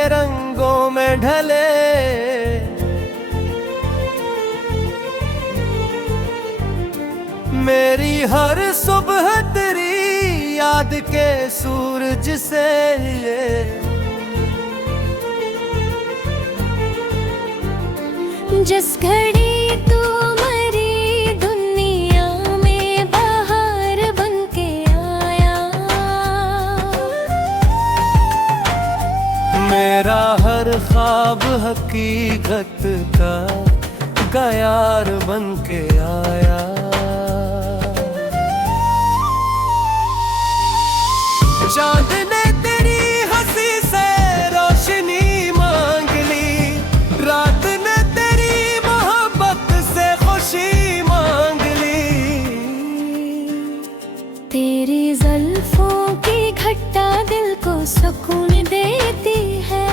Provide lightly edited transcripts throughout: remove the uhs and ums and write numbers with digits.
के रंगों में ढले। मेरी हर सुबह तेरी याद के सूरज से जिस घड़ी तू मरी दुनिया में बाहर बन के आया। मेरा हर ख्वाब हकीकत का गयार बन के आया। चांद ने तेरी हंसी से रोशनी मांग ली, रात ने तेरी मोहब्बत से खुशी मांग ली। तेरी जुल्फों की घट्टा दिल को सुकून देती है।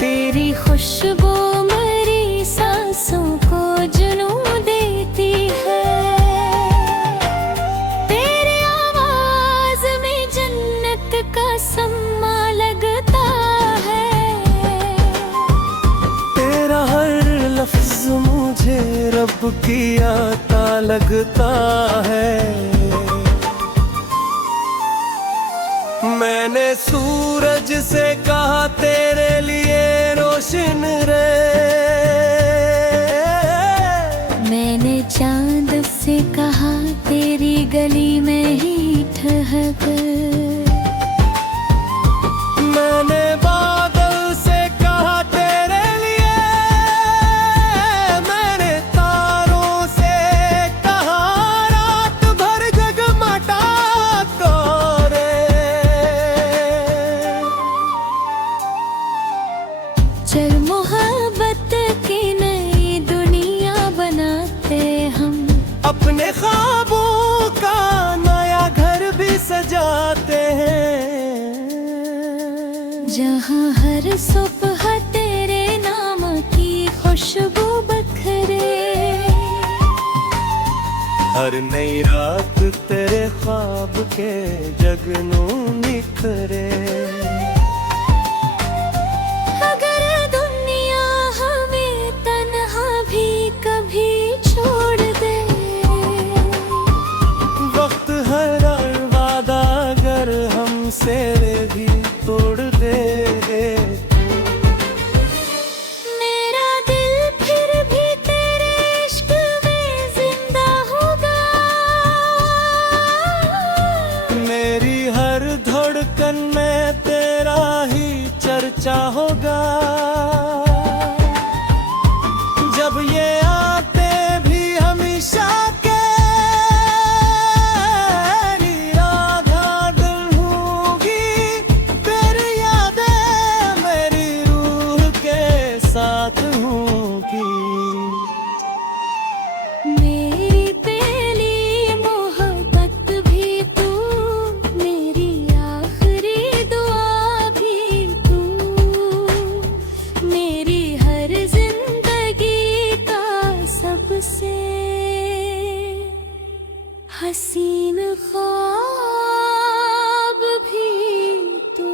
तेरी खुशबू मेरी सांसों को जुनून देती है। सम्मा लगता है। तेरा हर लफ्ज मुझे रब की आता लगता है। मैंने सूरज से कहा तेरे लिए रोशन रहे। मैंने चांद से कहा तेरी गली में ही ठहक। मैंने बादल से कहा तेरे लिए, मैंने तारों से कहा रात भर जगमगा करे। चल मोहब्बत की नई दुनिया बनाते हम। अपने ख्वाबों का नया घर भी सजाते हैं। जहाँ हर सुबह तेरे नाम की खुशबू बखरे। हर नई रात तेरे ख्वाब के जगनों निखरे। अगर दुनिया हमें तन्हा भी कभी छोड़ दे, वक्त हर वादा अगर हमसे भी तोड़ दे, मेरा दिल फिर भी तेरे इश्क में जिंदा होगा। मेरी हर धड़कन में तेरा ही चर्चा होगा। जब ये आते भी हमेशा साथ होगी। मेरी पहली मोहब्बत भी तू, मेरी आखिरी दुआ भी तू। मेरी हर जिंदगी का सबसे हसीन ख्वाब भी तू।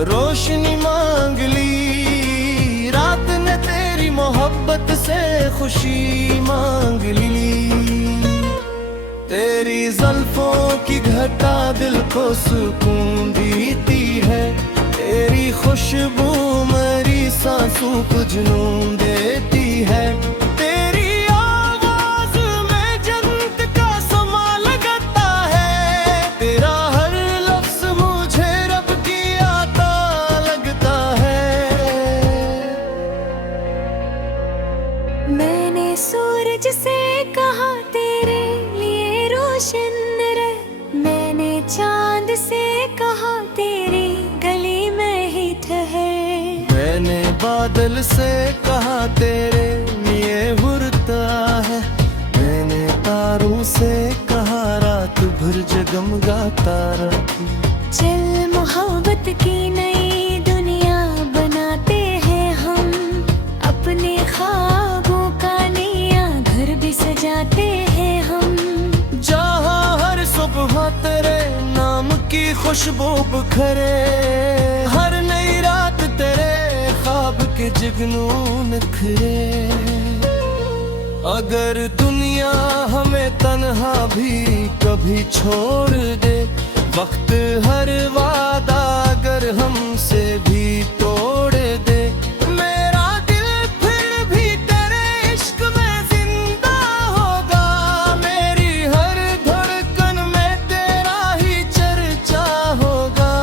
रोशनी मांग ली, रात ने तेरी मोहब्बत से खुशी मांग ली। तेरी जुल्फों की घटा दिल को सुकून देती है, तेरी खुशबू मेरी सांसों को जुनून देती है। तेरी आवाज में जन्नत का समा लगता है, तेरा हर लफ्ज मुझे रब की आता लगता है। मैंने सूरज से कहा तेरे लिए रोशन रहे, मैंने चांद से कहा तेरी गली में ही ठहर। मैंने बादल से कहा तेरे लिए उड़ता है, मैंने तारों से कहा रात भर जगमगाता रहे। चल मोहब्बत की नई दुनिया बनाते हैं हम, अपने ख्वाबों का नया घर भी सजाते हैं हम। जहाँ हर सुबह तेरे नाम की खुशबू बिखरे, हर नई रात तेरे ख्वाब के जुगनून खिले। अगर दुनिया हमें तन्हा भी कभी छोड़ दे, वक्त हर वादा अगर हमसे भी तोड़ दे, मेरा दिल फिर भी तेरे इश्क में जिंदा होगा। मेरी हर धड़कन में तेरा ही चर्चा होगा।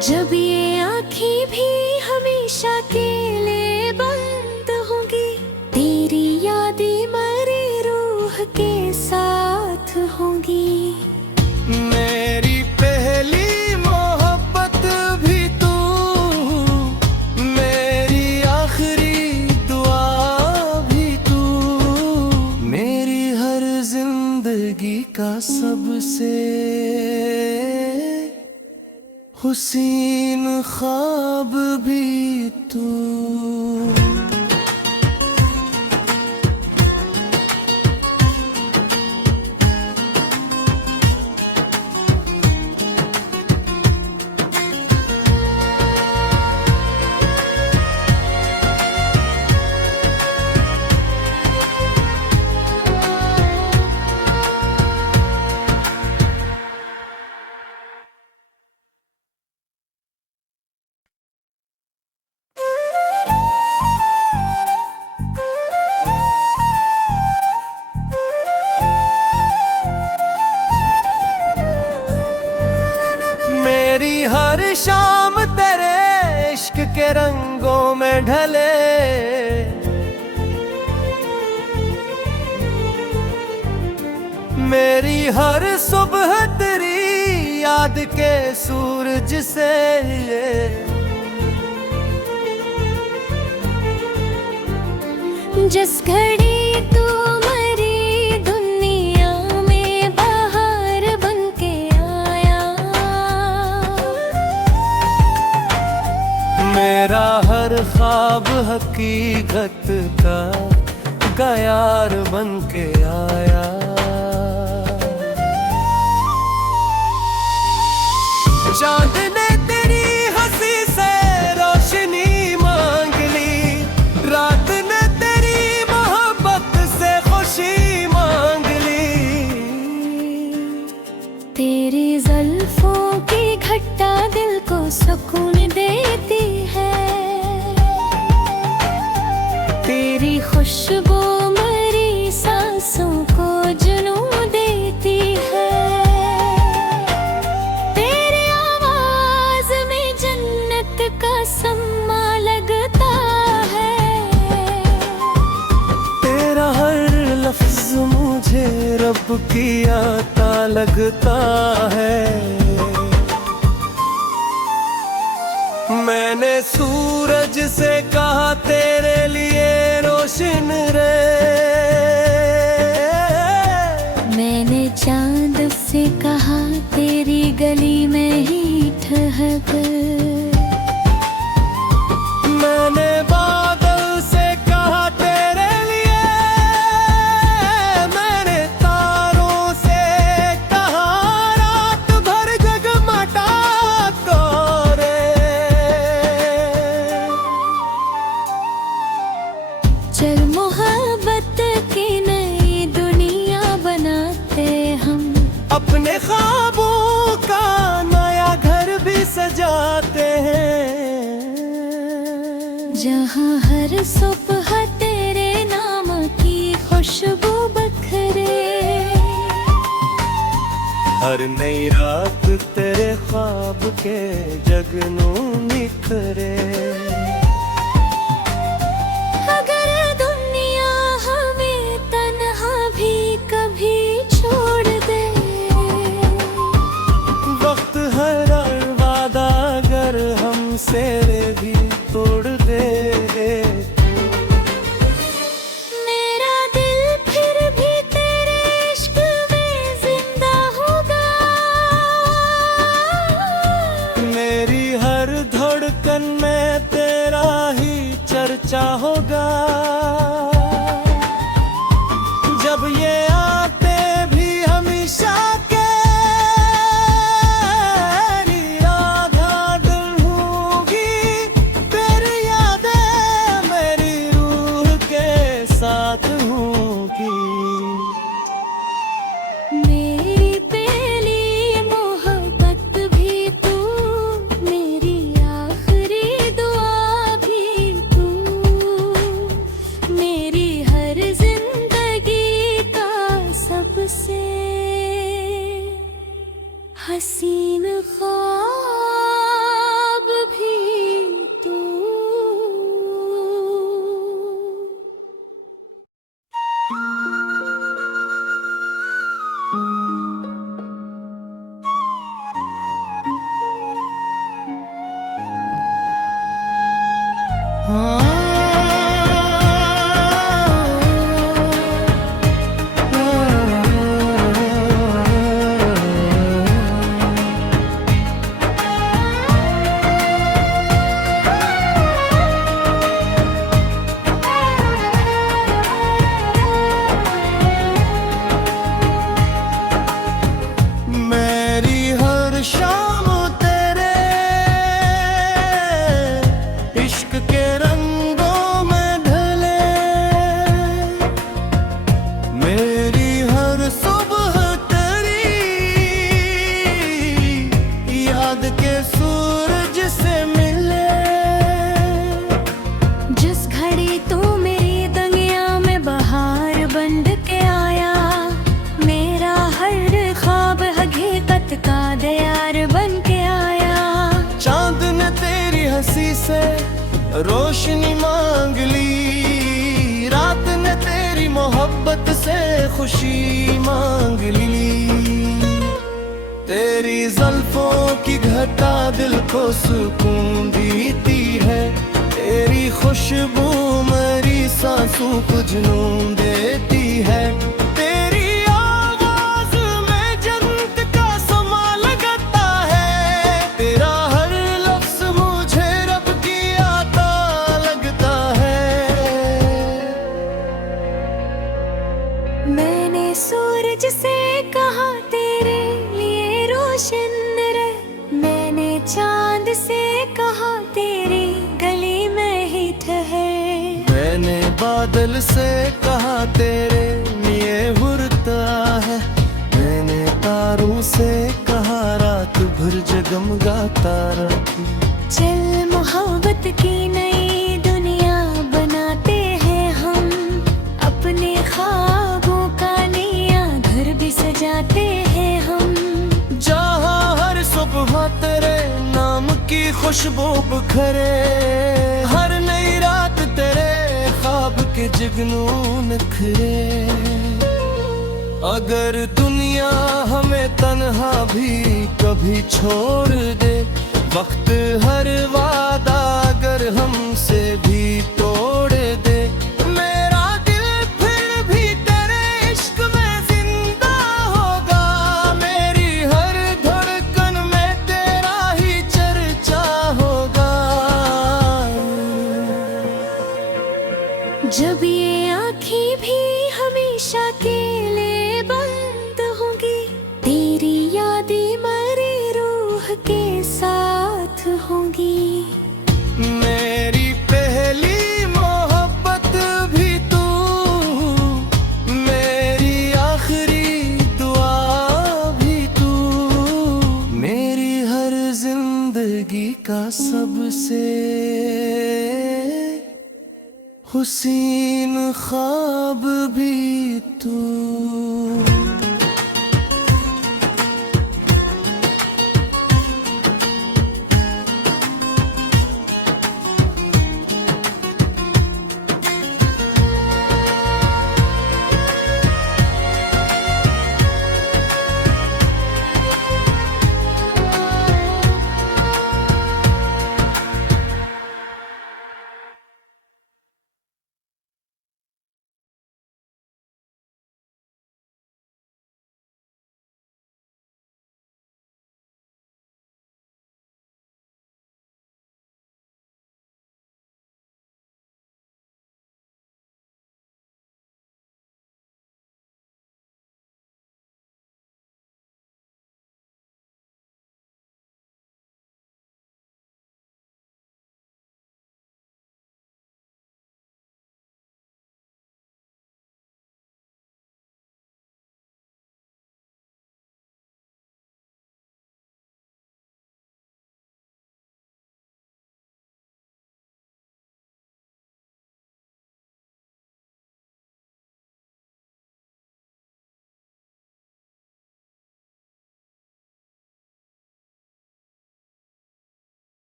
जब ये आँखें भी हमेशा के लिए बंद होंगी, तेरी यादें मरी रूह के साथ होंगी। मेरी पहली मोहब्बत भी तू, मेरी आखिरी दुआ भी तू, मेरी हर जिंदगी का सबसे हुसीन ख्वाब भी तू। मेरी हर शाम तेरे इश्क के रंगों में ढले, मेरी हर सुबह तेरी याद के सूरज से। जिस घड़ी तू मरी दुनिया में बाहर बन के आया, मेरा हर ख्वाब हकीकत का गयार बन के आया। चांद ने तेरी हंसी से रोशनी मांग ली, रात ने तेरी मोहब्बत से खुशी मांग ली। तेरी जुल्फों की घटा दिल को सुकून देती है, तेरी खुशबू मेरी सांसों को जुनून देती है। तेरी आवाज में जन्नत का समा लगता है, तेरा हर लफ्ज मुझे रब की आता लगता है। मैंने सूरज से कहा तेरे लिए रोशन रहे, मैंने चांद से कहा तेरी गली में ही ठहर। मैंने बादल से कहा तेरे लिए, मैंने तारों से कहा रात भर अपने ख्वाबों का नया घर भी सजाते हैं, जहाँ हर सुबह तेरे नाम की खुशबू बखरे, हर नई रात तेरे ख्वाब के जगनू निखरे। अगर दुनिया हमें तन्हा भी कभी छोड़ दे, वक्त हर वादा अगर हमसे भी तोड़ दे, मेरा दिल फिर भी तेरे इश्क में जिंदा होगा, मेरी हर धड़कन में तेरा ही चर्चा होगा। जब ये आते भी हमेशा के आधा दिन होगी, तेरी यादें मेरी रूह के साथ होगी। मेरी पहली मोहब्बत भी तू, मेरी आखिरी दुआ भी तू, मेरी हर जिंदगी का सबसे हसीन ख्वाब भी तू। मेरी हर शाम तेरे इश्क के रंगों में ढले, मेरी हर सुबह तेरी याद के सूरज से मिले। जिस घड़ी तू मेरी दुनिया में बहार बन के आया, मेरा हर ख्वाब हकीकत का दयार बन के आया। चांद ने तेरी हंसी से रोशनी मांग ली, रात ने तेरी मोहब्बत से खुशी मांग ली। तेरी जुल्फों की घटा दिल को सुकून देती है, तेरी खुशबू मेरी सांसों को जुनून देती है। तेरी आवाज में जन्नत का समा लगता है, तेरा हर लफ्ज मुझे रब की आता लगता है। मैंने सूरज से कहा तेरे लिए रोशन रहे, मैंने चांद से कहा तेरी गली में ही ठहर, मैंने बादल से कहा तेरे लिए उड़ता है, मैंने तारों से कहा रात भर जगमगाता रहे। चल मोहब्बत की नई दुनिया बनाते हैं हम, अपने ख्वाबों का नया घर भी सजाते हैं हम, जहाँ हर सुबह तेरे नाम की खुशबू बिखरे, हर नई रात तेरे ख्वाब के जगनू निखरे। अगर दुनिया हमें तन्हा भी कभी छोड़ दे, वक्त हर वादा अगर हमसे भी तोड़ दे, मेरा दिल फिर भी तेरे इश्क में जिंदा होगा, मेरी हर धड़कन में तेरा ही चर्चा होगा। जब ये आँखें भी हमेशा के लिए बंद होंगी, तेरी यादें मेरी रूह के साथ होंगी। मेरी पहली का सबसे हुसीन ख्वाब भी तू।